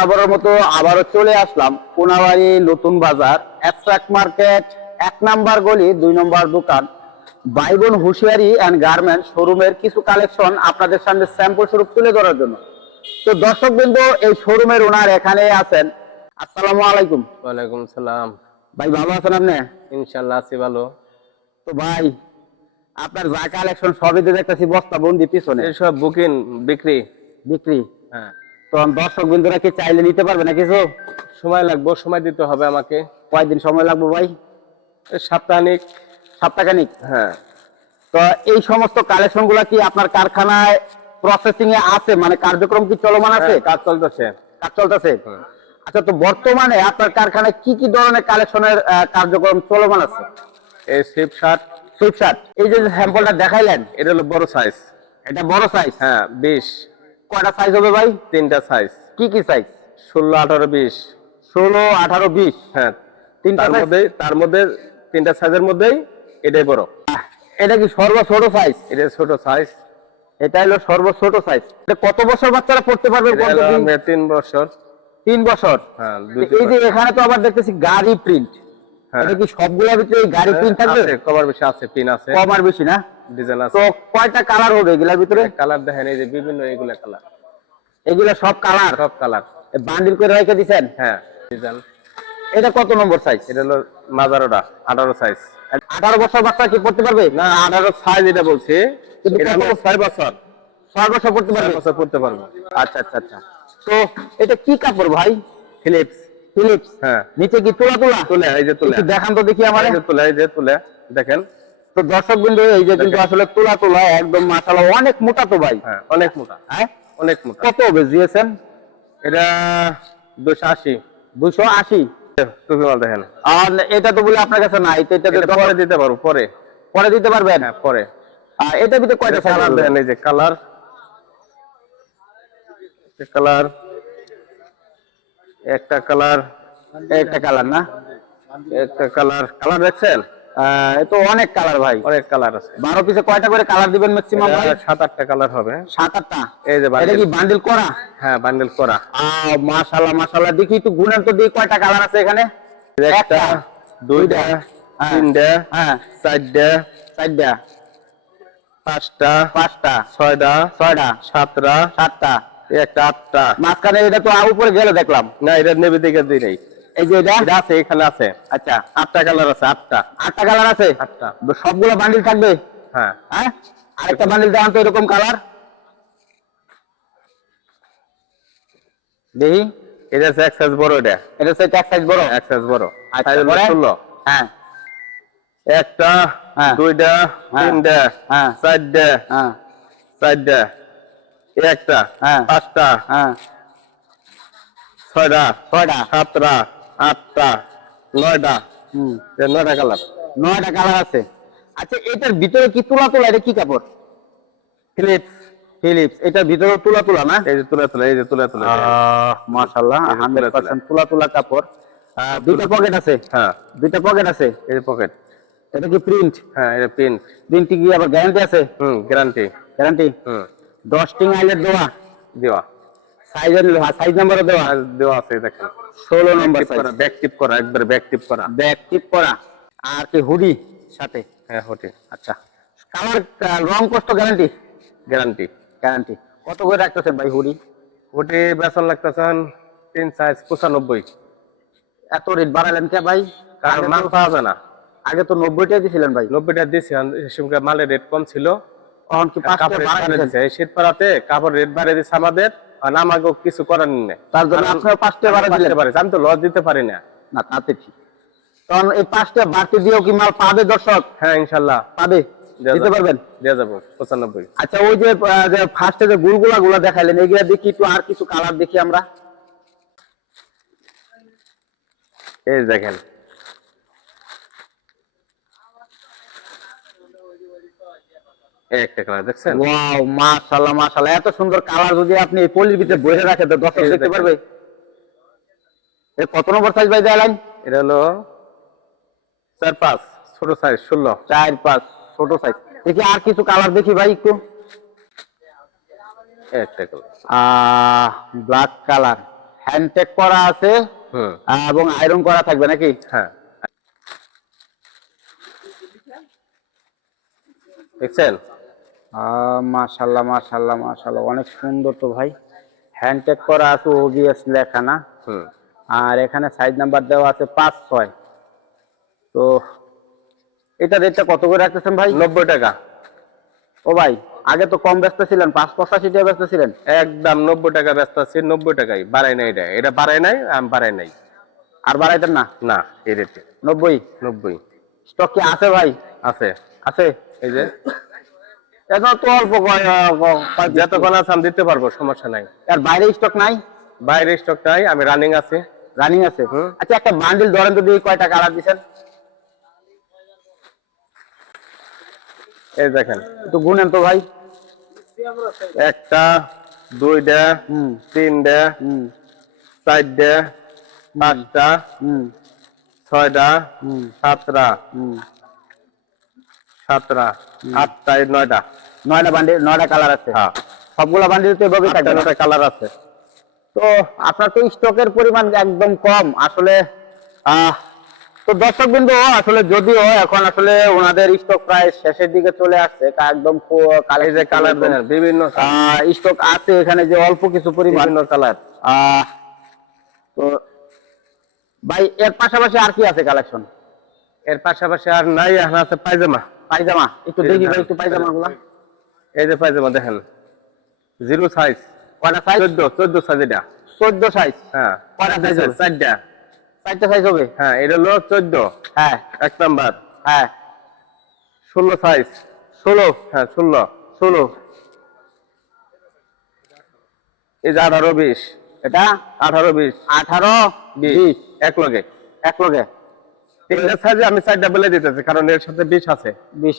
বরাবরের মতো আবারও চলে আসলাম কোনাবাড়ি নতুন বাজার অ্যাবস্ট্রাক্ট মার্কেট এক নাম্বার গলি দুই নম্বর দোকান। বাইবন হুঁশিয়ারি অ্যান্ড গার্মেন্ট শোরুমের কিছু কালেকশন আপনাদের সামনে স্যাম্পল স্বরূপ তুলে ধরার জন্য। তো দর্শক বিন্দু এই শোরুমের ওনার এখানে আছেন। আসসালামু আলাইকুম। ওয়ালাইকুম সালাম। ভাই ভালো আছেন আপনি? ইনশাল্লাহ আছি ভালো। তো ভাই আপনার যা কালেকশন সবই তো দেখতেছি বস্তা বন্দি পিছনে। এসব বুকিং বিক্রি। বিক্রি? হ্যাঁ। তো দর্শক বিন্দুরা কি চাইলে নিতে পারবে না কিছু সময় লাগবে সময় দিতে হবে আমাকে। কয়দিন সময় লাগবে ভাই? এই সাপ্তাহিক হ্যাঁ। তো এই সমস্ত কালেকশনগুলা কি আপনার কারখানায় প্রসেসিং এ আছে? মানে কার্যক্রম কি চলমান আছে? হ্যাঁ, কাজ চলতেছে। কাজ চলতেছে? আচ্ছা তো বর্তমানে আপনার কারখানায় কি কি ধরনের কালেকশনের কার্যক্রম চলমান আছে? এই সিপ শার্ট সুইপশার্ট এই যে স্যাম্পলটা দেখাইলেন এটা হলো বড় সাইজ এটা বড় সাইজ হ্যাঁ বিশ। কয়টা সাইজ হবে ভাই? তিনটা সাইজ কি কি সাইজ ষোলো আঠারো বিশ। ষোলো আঠারো বিশ? হ্যাঁ। তিনটা মধ্যে তার মধ্যে তিনটা সাইজের মধ্যেই এটাই বড়। এটা কি সর্ব ছোট সাইজ এটা ছোট সাইজ এটা হলো সর্ব ছোট সাইজ এটা কত বছর বাচ্চারা পড়তে পারবে তিন বছর। তিন বছর? হ্যাঁ এই যে এখানে তো আবার দেখতেছি গাড়ি প্রিন্ট হ্যাঁ। এটা কি সবগুলোর ভিতরে গাড়ি প্রিন্ট থাকবে? আছে কভার বেশি আছে পিন আছে। কম আর বেশি না? ডিজাইন আছে। তো কয়টা কালার হবে এগুলোর ভিতরে? কালার দেখেন এই যে বিভিন্ন এইগুলা কালার। এগুলো সব কালার? সব কালার। বান্ডিল করে রেখে হ্যাঁ ডিজাইন। এটা কত নম্বর সাইজ এটা হলো মাজারোটা আঠারো সাইজ আঠারো বছর বাচ্চা কি পড়তে পারবে? না আঠারো সাইজ এটা বলছি। এটা হলো ছয় বছর? বছর পড়তে পারবে? বছর পড়তে পারব। আচ্ছা আচ্ছা আচ্ছা। তো এটা কি কাপড় ভাই? ফিলিপস ফিলিপস হ্যাঁ। নিচে কি তোলা তোলা? তুলে এই যে তুলে। দেখান তো দেখি আমার। এই যে তুলে এই যে তুলে। দেখেন। তো দর্শক বিন্দু এই যে কিন্তু। আসলে তোলা তোলা একদম মাশাআল্লাহ অনেক মোটা তো ভাই। হ্যাঁ অনেক মোটা। হ্যাঁ? অনেক মোটা। কত বেশ দিয়েছেন এটা দুশো আশি। দুশো আশি? দেখেন। আর এটা তো বলে আপনার কাছে নাই তো এটা পরে দিতে পারব পরে। পরে দিতে পারবেন? হ্যাঁ পরে। আর এটা ভিতরে কয়টা কালার দেখেন এই যে কালার কালার একটা কালার একটা কালার না? একটা কালার কালার দেখছেন? তো অনেক কালার ভাই। অনেক কালার আছে। বারো পিসে কয়টা করে কালার দিবেন ম্যাক্সিমাম ভাই? কালার হবে। সাত আটটা? এই যে এটা কি বান্ডিল করা? হ্যাঁ বান্ডেল করা। আহ মাশাআল্লাহ মাশাআল্লাহ। দেখি একটু গুণেন তো দেখি কয়টা কালার আছে এখানে? একটা দুইটা হ্যাঁ। তিনটা হ্যাঁ। চারটা চারটা। পাঁচটা পাঁচটা। ছয়টা ছয়টা। সাতটা সাতটা। একটা আটটা। মাঝখানে এটা তো উপরে গেলে দেখলাম। না এটা নেবে দিকে দিই নেই। এই যে এটা? এটা আছে এখানে আছে। আচ্ছা আটটা কালার আছে আটটা। আটটা কালার আছে? আটটা। সবগুলো বান্ডিল থাকবে? হ্যাঁ। হ্যাঁ? আরেকটা বান্ডিল দেখান তো এরকম কালার দেখি। এটা এক size বড় এটা। এটা হচ্ছে এক সাইজ বড়? এক size বড়। আচ্ছা? ষোলো। হ্যাঁ। একটা হ্যাঁ। দুইটা হ্যাঁ। তিনটা হ্যাঁ। চারটা চারটা একটা হ্যাঁ। পাঁচটা হ্যাঁ। ছয়টা ছয়টা। সাতটা আটটা নয়টা। হুম। নয়টা কালার। নয়টা কালার আছে। আচ্ছা এটার ভিতরে কি তুলা তোলা? এটা কি কাপড়? ফিলিপস। ফিলিপস। এটার ভিতরে তুলা তুলা না? এই যে তুলে তুলে এই যে তুলে তুলে। মাশাআল্লাহ এই যে তুলা হান্ড্রেড তুলা। কাপড়। দুইটা পকেট আছে? হ্যাঁ। দুইটা পকেট আছে? এই যে পকেট এটা কি প্রিন্ট হ্যাঁ এটা প্রিন্ট প্রিন্টটি কি আবার গ্যারান্টি আছে? হুম গ্যারান্টি গ্যারান্টি হুম। দশ টিং আইলের দেওয়া দেওয়া। সাইজের সাইজ নাম্বারও দেওয়া। দেওয়া আছে দেখেন। নম্বর করা ব্যাক টিপ করা একবার ব্যাক টিপ করা। ব্যাগ টিপ করা। আর কি হুডি সাথে? হ্যাঁ হোটে আচ্ছা। কালার রং কষ্ট গ্যারান্টি গ্যারান্টি গ্যারান্টি কত করে রাখতেছেন ভাই হুডি বেতন লাগতেছেন তিন সাইজ পঁচানব্বই। এত রেট বাড়ালেন কে ভাই? কারণ মাল পাওয়া যায় না। আগে তো নব্বইটাই দিছিলেন ভাই। নব্বইটা দিয়েছি সেসমকে মালের রেট কম ছিল। তখন কি? শীত পাড়াতে কাপড় রেট বাড়িয়ে দিচ্ছে আমাদের। আর আমাকেও কিছু করার নেই। তার জন্য আপনার পাঁচটা বাড়তে পারে আমি তো লস দিতে পারি না। না তাতে ঠিক। তখন এই পাঁচটা বাড়তি দিয়েও কি মাল পাবে দর্শক? হ্যাঁ ইনশাল্লাহ। পাবে? দিতে পারবেন? দিয়ে যাব পঁচানব্বই। আচ্ছা ওই যে যে ফার্স্টে যে গুলগুলা গুলা দেখাইলেন এগুলা দেখি একটু আর কিছু কালার দেখি আমরা। এই দেখেন একটা কালার দেখছেন? ওয়াও মাশাআল্লাহ মাশাআল্লাহ। এত সুন্দর কালার যদি আপনি এই পলির ভিতরে বসে রাখেন তো দর্শক দেখতে পারবে। এ কত নম্বর সাইজ ভাই দেখালেন এটা হলো চার পাঁচ ছোট সাইজ ষোলো। চার পাঁচ ছোট সাইজ দেখি আর কিছু কালার দেখি ভাই একটু। একটা কালার আহ ব্ল্যাক কালার হ্যান্ড টেক করা আছে এবং আয়রন করা থাকবে নাকি? হ্যাঁ। দেখছেন? মাশাল্লাহ মাশাল্লাহ মাশাল্লাহ। অনেক সুন্দর তো ভাই। হ্যান্ড টেক করা আছে ওবিএস লেখা না? আর এখানে সাইজ নাম্বার দেওয়া আছে পাঁচ ছয়। তো এটা রেটটা কত করে রাখতেছেন ভাই? নব্বই টাকা। ও ভাই আগে তো কম ব্যস্ত ছিলেন পাঁচ পঁচাশি টাকা ব্যস্ত ছিলেন। একদম নব্বই টাকা ব্যস্ত আছে নব্বই টাকাই। বাড়াই নাই এটা। এটা বাড়াই নাই আমি বাড়াই নাই। আর বাড়াইতেন না? না এই রেটে নব্বই? নব্বই। স্টক কি আছে ভাই? আছে। আছে? এই যে এখন তো অল্প কয়- যতক্ষণ আছে আমি দিতে পারব সমস্যা নাই। আর বাইরে স্টক নাই? বাইরে স্টক নাই আমি রানিং আছে। রানিং আছে? আচ্ছা একটা বান্ডিল ধরেন তো দিয়ে কয়টা কালার দিচ্ছেন এই দেখেন। একটু গুনেন তো ভাই। একটা দুইটা হুম। তিনটা হুম। চারটা পাঁচটা হুম। ছয়টা সাতটা। সাতটা। আটটা নয়টা। নয়টা বান্ডিল নয়টা কালার আছে? হ্যাঁ। সবগুলা বান্ডিল তো এভাবে আটটা থাকবে নয়টা কালার আছে। তো আপনার তো স্টকের পরিমাণ একদম কম। আসলে তো দর্শক বিন্দু আসলে যদিও এখন আসলে ওনাদের স্টক প্রায় শেষের দিকে চলে আসছে একদম কালার বিভিন্ন স্টক আছে এখানে যে অল্প কিছু পরিমাণ। কালার। তো ভাই এর পাশাপাশি আর কি আছে কালেকশন এর পাশাপাশি আর নাই এখন আছে পায়জামা। পায়জামা একটু দেখি ভাই একটু পায়জামা গুলা। এই যে পায়জামা দেখেন জিরো সাইজ কয়টা সাইজ চোদ্দ চোদ্দ সাইজ এটা। চোদ্দ সাইজ হ্যাঁ। কয়টা size হবে? চারটা। চারটা সাইজ হবে? হ্যাঁ এটা হলো চোদ্দ। হ্যাঁ। এক নাম্বার। হ্যাঁ। ষোলো সাইজ ষোলো? হ্যাঁ ষোলো। ষোলো। এই যে আঠারো বিশ। এটা? আঠারো বিশ। আঠারো বিশ বিশ। এক লগে। এক লগে। সাইজে আমি বেলে দিতেছি কারণ এর সাথে আছে।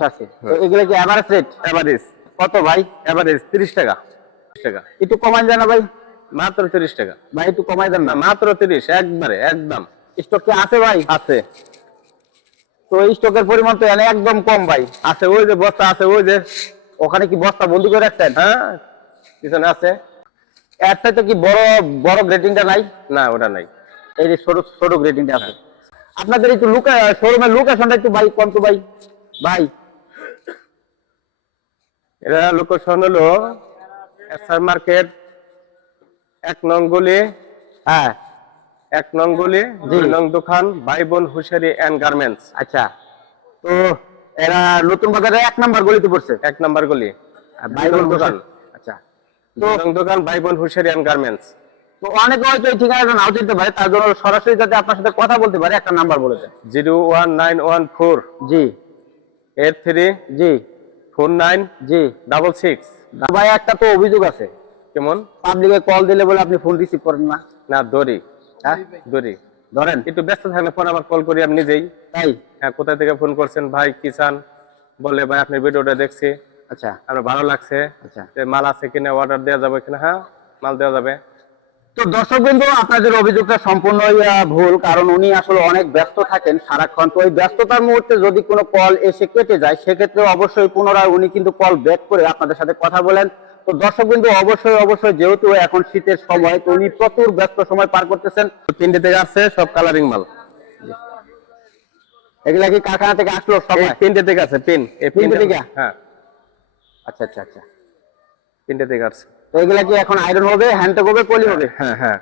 আছে। তো এগুলো কি এভারেজ রেট এভারেজ কত ভাই? এভারেজ তিরিশ টাকা। 30 টাকা। একটু কমাই দেন না ভাই। মাত্র তিরিশ টাকা। ভাই একটু কমাই দেন না। মাত্র তিরিশ একবারে একদম। স্টক কি আছে ভাই? আছে। তো এই স্টকের পরিমাণ তো এনে একদম কম ভাই। আছে ওই যে বস্তা আছে ওই যে। ওখানে কি বস্তা বন্দি করে রাখছেন? হ্যাঁ পিছনে আছে। এর সাথে কি বড় বড় গ্রেটিংটা নাই? না ওটা নাই। এই যে ছোট ছোট গ্রেটিংটা আছে। আপনাদের একটু লুকা শোরুমের লোকেশনটা একটু ভাই কোন তো ভাই? ভাই। এটা লোকেশন হলো এসআর মার্কেট এক নং গলি হ্যাঁ। এক নং গলি দুই নং দোকান ভাই বোন হুশারি এন্ড গার্মেন্টস আচ্ছা। তো এরা নতুন বাজারে এক নাম্বার গলিতে পড়ছে? এক নাম্বার গলি। ভাই বোন দোকান। আচ্ছা। দুই নং দোকান ভাই বোন হুশারি এন্ড গার্মেন্টস তো অনেকে হয়তো এই ঠিকানাটা নাও চিনতে পারে তার জন্য সরাসরি যাতে আপনার সাথে কথা বলতে পারে একটা নাম্বার বলে দেন। Zero one nine one four. জি। এইট থ্রি জি। ফোর নাইন জি। Double six. ভাই একটা তো অভিযোগ আছে। কেমন? পাবলিকে কল দিলে বলে আপনি ফোন রিসিভ করেন না। না দড়ি। হ্যাঁ? দড়ি। ধরেন। একটু ব্যস্ত থাকলে পরে আবার কল করি আমি নিজেই। তাই? হ্যাঁ কোথা থেকে ফোন করছেন? ভাই কি চান? বলে ভাই আপনার ভিডিওটা দেখছি। আচ্ছা। আমার ভালো লাগছে। আচ্ছা। মাল আছে কিনা? অর্ডার দেওয়া যাবে কিনা? হ্যাঁ মাল দেওয়া যাবে। তো দর্শক বিন্দু আপনাদের অভিযোগটা সম্পূর্ণই ভুল কারণ উনি আসলে অনেক ব্যস্ত থাকেন সারাক্ষণ। তো ওই ব্যস্ততার মুহূর্তে যদি কোনো কল এসে কেটে যায় সেক্ষেত্রে অবশ্যই পুনরায় উনি কিন্তু কল ব্যাক করে আপনাদের সাথে কথা বলেন। তো দর্শক বিন্দু অবশ্যই অবশ্যই যেহেতু এখন শীতের সময় তো উনি প্রচুর ব্যস্ত সময় পার করতেছেন। তিনটে থেকে আসছে সব কালারিং মাল। এগুলা কি কারখানা থেকে আসলো সবাই? তিনটে থেকে আছে পিন তিনটে তিনটে থেকে? হ্যাঁ। আচ্ছা আচ্ছা আচ্ছা। তিনটে থেকে আসছে। এগুলা কি এখন আয়রন হবে হ্যান্ড হবে পলি হবে? হ্যাঁ হ্যাঁ।